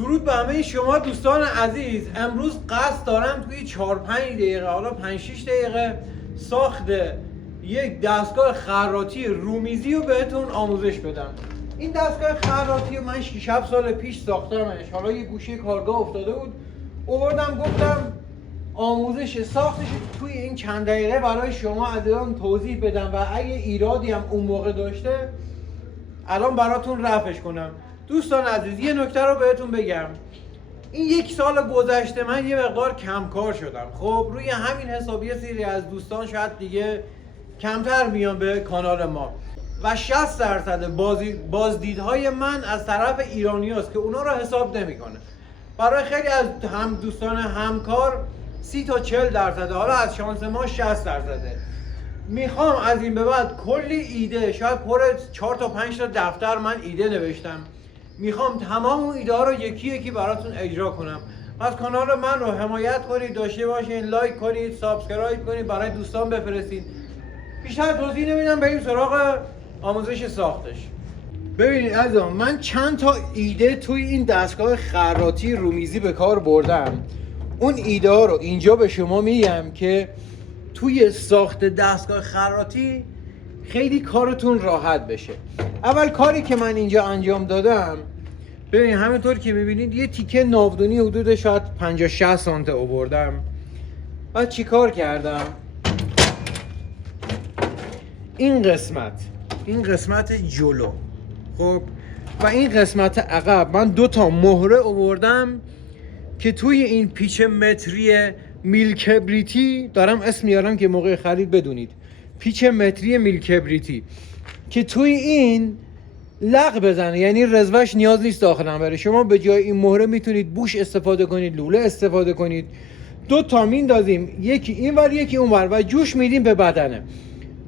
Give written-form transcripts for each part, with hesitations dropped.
درود به همه شما دوستان عزیز. امروز قصد دارم توی 4-5 دقیقه حالا 5-6 دقیقه ساخت یک دستگاه خراطی رومیزی رو بهتون آموزش بدم. این دستگاه خراطی رو من 6-7 سال پیش ساختمش. حالا یه گوشه کارگاه افتاده بود، آوردم گفتم آموزش ساختش توی این چند دقیقه برای شما عزیزان توضیح بدم و اگه ایرادی هم اون موقع داشته الان براتون رفعش کنم. دوستان عزیز یه نکته رو بهتون بگم، این 1 سال گذشته من یه مقدار کمکار شدم. خب روی همین حساب یه سری از دوستان شاید دیگه کمتر میان به کانال ما و 60% بازدیدهای من از طرف ایرانی هست که اونا رو حساب نمیکنه. برای خیلی از دوستان همکار 30 تا 40%، حالا از شانس ما 60%. میخوام از این به بعد کلی ایده، شاید پر 4 تا 5 تا دفتر من ایده نوشتم، میخوام تمام اون ایده ها رو یکی یکی براتون اجرا کنم. پس کانال من رو حمایت کنید، داشته باشین، لایک کنید، سابسکرایب کنید، برای دوستان بفرستید. بیشتر توضیح نمیدم، بریم سراغ آموزش ساختش. ببینید عزیزان، من چند تا ایده توی این دستگاه خراطی رومیزی به کار بردم. اون ایده ها رو اینجا به شما میگم که توی ساخت دستگاه خراطی خیلی کارتون راحت بشه. اول کاری که من اینجا انجام دادم، ببین همینطور که میبینید یه تیکه ناودونی حدود شاید 50-60 سانته آوردم. بعد چی کار کردم؟ این قسمت جلو، خب، و این قسمت عقب من 2 تا مهره آوردم که توی این پیچ متری میل کبریتی، دارم اسم میارم که موقع خرید بدونید، پیچ متری میل کبریتی که توی این لق بزنه، یعنی رزوش نیاز نیست داخل بره. شما به جای این مهره میتونید بوش استفاده کنید، لوله استفاده کنید. 2 تا میندازیم، یکی این ور یکی اون ور، و جوش میدیم به بدنه،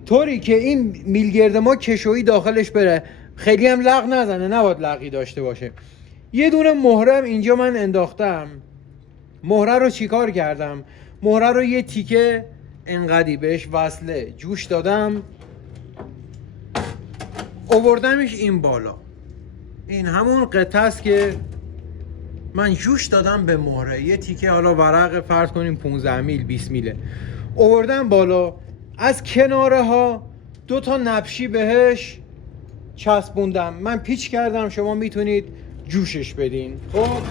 طوری که این میلگرد ما کشویی داخلش بره، خیلی هم لق نزنه، نباید لقی داشته باشه. یه دونه مهره هم اینجا من انداختم. مهره رو چیکار کردم؟ مهره رو یه تیکه انقدی بهش وصله جوش دادم، آوردمش این بالا. این همون قطعه است که من جوش دادم به مهره. یه تیکه حالا ورق فرض کنیم 15 میل 20 میله آوردم بالا. از کناره ها 2 تا نبشی بهش چسبوندم. من پیچ کردم، شما میتونید جوشش بدین. خب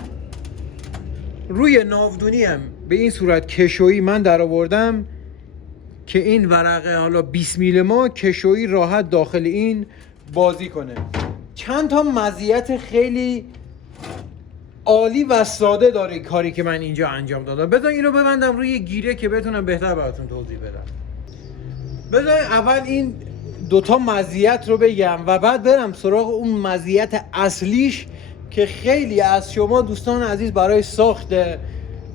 روی ناودونی هم به این صورت کشویی من در آوردم که این ورقه حالا 20 میل ما کشویی راحت داخل این بازی کنه. چند تا مزیت خیلی عالی و ساده داره کاری که من اینجا انجام دادم. بذار اینو ببندم روی گیره که بتونم بهتر براتون توضیح بدم. بذار اول این 2 تا مزیت رو بگم و بعد برم سراغ اون مزیت اصلیش که خیلی از شما دوستان عزیز برای ساخت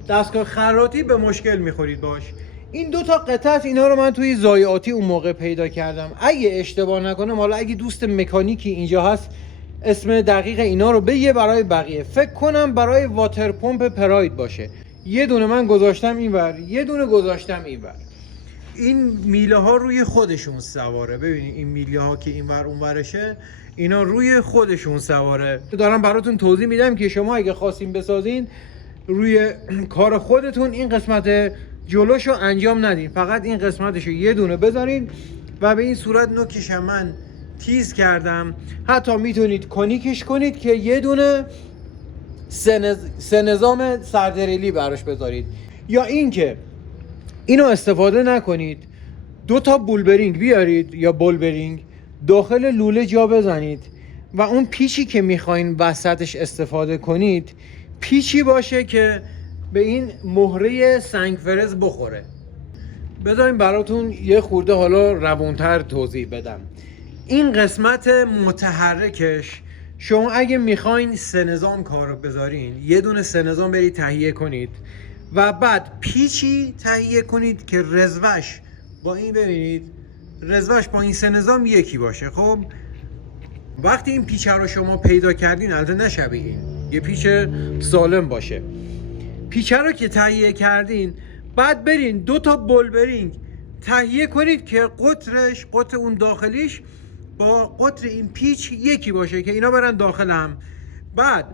دستگاه خراطی به مشکل میخورید باش. این 2 تا قطعه، اینا رو من توی ضایعاتی اون موقع پیدا کردم. اگه اشتباه نکنم، حالا اگه دوست مکانیکی اینجا هست اسم دقیق اینا رو بگه برای بقیه. فکر کنم برای واتر پمپ پراید باشه. یه دونه من گذاشتم اینور، یه دونه گذاشتم اینور. این میله ها روی خودشون سواره. ببینید این میله ها که اینور اونورشه، اینا روی خودشون سواره. دارم براتون توضیح میدم که شما اگه خواستین بسازین روی کار خودتون این قسمت جلوشو انجام ندین، فقط این قسمتشو یه دونه بذارین و به این صورت نوکش من تیز کردم. حتی میتونید کنیکش کنید که یه دونه سه نظام سردریلی براش بذارید، یا اینکه اینو استفاده نکنید، 2 تا بولبرینگ بیارید یا بولبرینگ داخل لوله جا بزنید و اون پیچی که میخواین وسطش استفاده کنید پیچی باشه که به این مهره سنگ فرز بخوره. بذارین براتون یه خورده حالا روانتر توضیح بدم. این قسمت متحرکش، شما اگه میخواین 3 نظام کار بذارین، یه دونه 3 نظام برید تهیه کنید و بعد پیچی تهیه کنید که رزوش با این، ببینید رزوش با این 3 نظام یکی باشه. خب وقتی این پیچ رو شما پیدا کردین، البته نشبیه این، یه پیچ سالم باشه. پیچ رو که تهیه کردین، بعد برین 2 تا بولبرینگ تهیه کنید که قطر اون داخلیش با قطر این پیچ یکی باشه که اینا برن داخل هم. بعد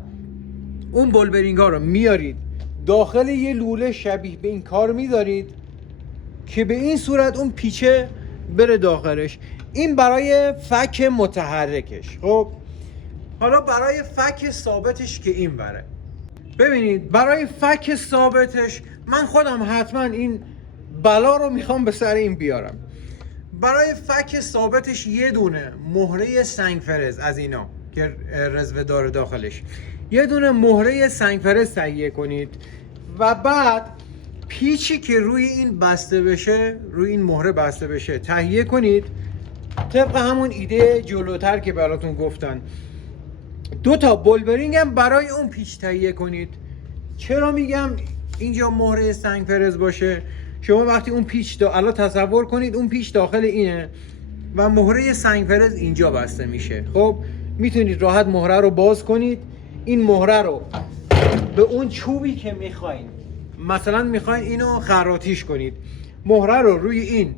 اون بولبرینگ ها رو میارید داخل یه لوله شبیه به این کار میذارید که به این صورت اون پیچه بره داخلش. این برای فک متحرکش. خب حالا برای فک ثابتش که این بره، ببینید برای فک ثابتش من خودم حتما این بلا رو میخوام به سر این بیارم. برای فک ثابتش یه دونه مهره سنگ فرز از اینا که رزوه داره داخلش، یه دونه مهره سنگ فرز تهیه کنید و بعد پیچی که روی این بسته بشه، روی این مهره بسته بشه تهیه کنید طبق همون ایده جلوتر که براتون گفتن. 2 تا بولبرینگ هم برای اون پیچ تهیه کنید. چرا میگم اینجا مهره سنگ فرز باشه؟ شما وقتی اون پیچ الان تصور کنید اون پیچ داخل اینه و مهره سنگ فرز اینجا بسته میشه. خب میتونید راحت مهره رو باز کنید، این مهره رو به اون چوبی که میخواین، مثلا میخواین اینو خراطیش کنید، مهره رو روی این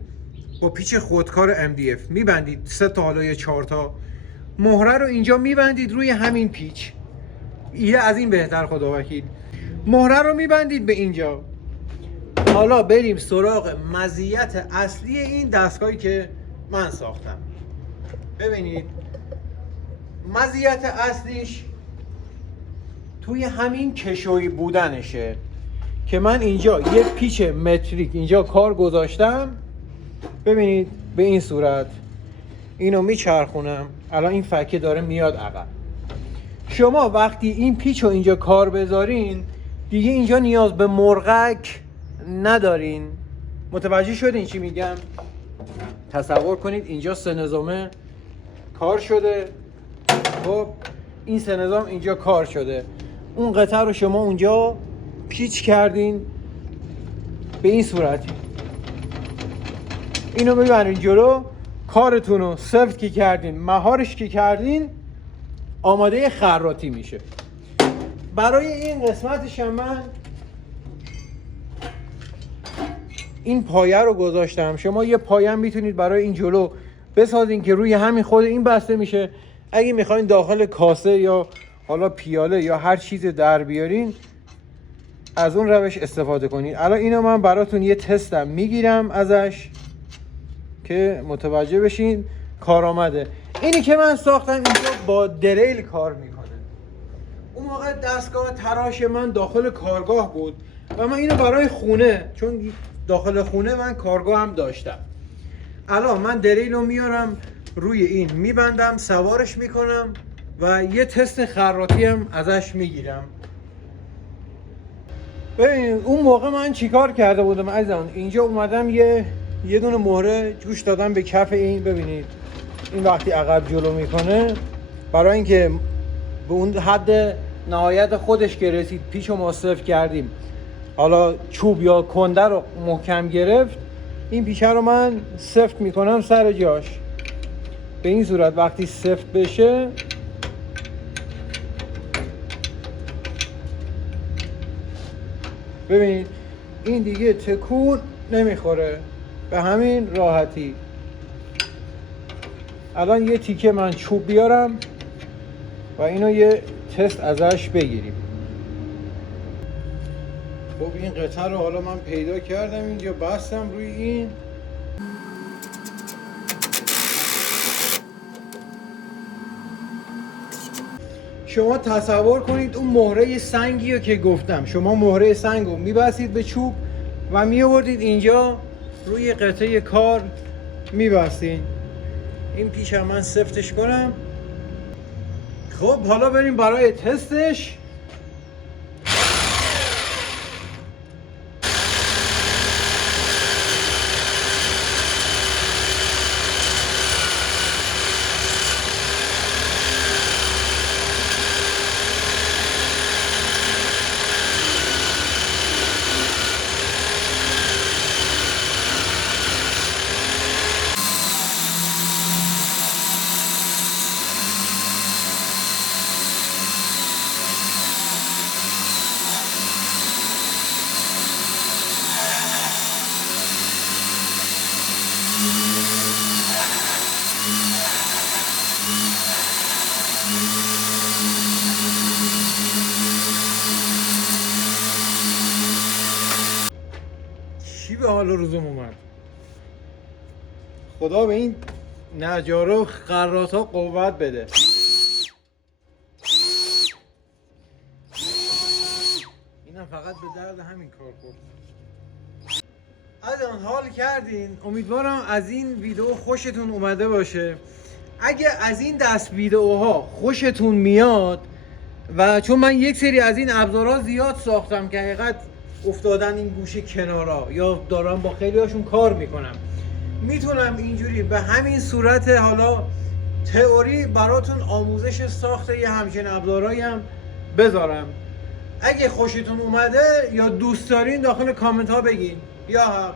با پیچ خودکار MDF میبندید، 3 تا حالا یا 4 تا مهره رو اینجا میبندید روی همین پیچ. ایده از این بهتر خدا وکیل. مهره رو میبندید به اینجا. حالا بریم سراغ مزیت اصلی این دستگاهی که من ساختم. ببینید مزیت اصلیش توی همین کشویی بودنشه که من اینجا یه پیچ متریک اینجا کار گذاشتم. ببینید به این صورت اینو میچرخونم، الان این فکه داره میاد عقب. شما وقتی این پیچ رو اینجا کار بذارین دیگه اینجا نیاز به مرغک ندارین. متوجه شدین چی میگم؟ تصور کنید اینجا 3 نظامه کار شده. خب این 3 نظام اینجا کار شده، اون قطعه رو شما اونجا پیچ کردین به این صورتی، اینو ببرین جلو، کارتون رو سفت که کردین، مهارش که کردین، آماده خراطی میشه. برای این قسمتش من این پایه رو گذاشتم. شما یه پایه میتونید برای این جلو بسازین که روی همین خود این بسته میشه. اگه میخواین داخل کاسه یا حالا پیاله یا هر چیز در بیارین از اون روش استفاده کنید. الان اینو من براتون یه تستم میگیرم ازش که متوجه بشین کارآمده. اینی که من ساختم اینجا با دریل کار میکنه. اون موقع دستگاه تراش من داخل کارگاه بود و من اینو برای خونه، چون داخل خونه من کارگاه هم داشتم، الان من دریل رو میارم روی این میبندم، سوارش میکنم و یه تست خراطی هم ازش میگیرم. ببینید اون موقع من چیکار کرده بودم عزیزان، اینجا اومدم یه دونه مهره جوش دادم به کف این. ببینید این وقتی عقب جلو میکنه برای اینکه به اون حد نهایت خودش که رسید پیچ رو ما سفت کردیم، حالا چوب یا کنده رو محکم گرفت، این پیچه رو من سفت میکنم سر جاش به این صورت. وقتی سفت بشه ببینید این دیگه تکون نمیخوره به همین راحتی. الان یه تیکه من چوب بیارم و اینو یه تست ازش بگیریم. خب این قطعه رو حالا من پیدا کردم، اینجا بستم روی این. شما تصور کنید اون مهره سنگی رو که گفتم، شما مهره سنگ رو میبستید به چوب و میآوردید اینجا روی قطعه کار میبستین. این پیش هم من سفتش کنم. خب حالا بریم برای تستش. به حال و روزم اومد. خدا به این نجاره و خرات ها قوت بده. اینم فقط به درد همین کار خورد. الان حال کردین، امیدوارم از این ویدیو خوشتون اومده باشه. اگه از این دست ویدیوها خوشتون میاد و چون من یک سری از این ابزارها زیاد ساختم که حقیقت افتادن این گوشه کنارا یا دارم با خیلی هاشون کار میکنم، میتونم اینجوری به همین صورت حالا تئوری براتون آموزش ساخت یه همچین ابزارهایی هم بذارم. اگه خوشتون اومده یا دوست دارین داخل کامنت ها بگین. یا حق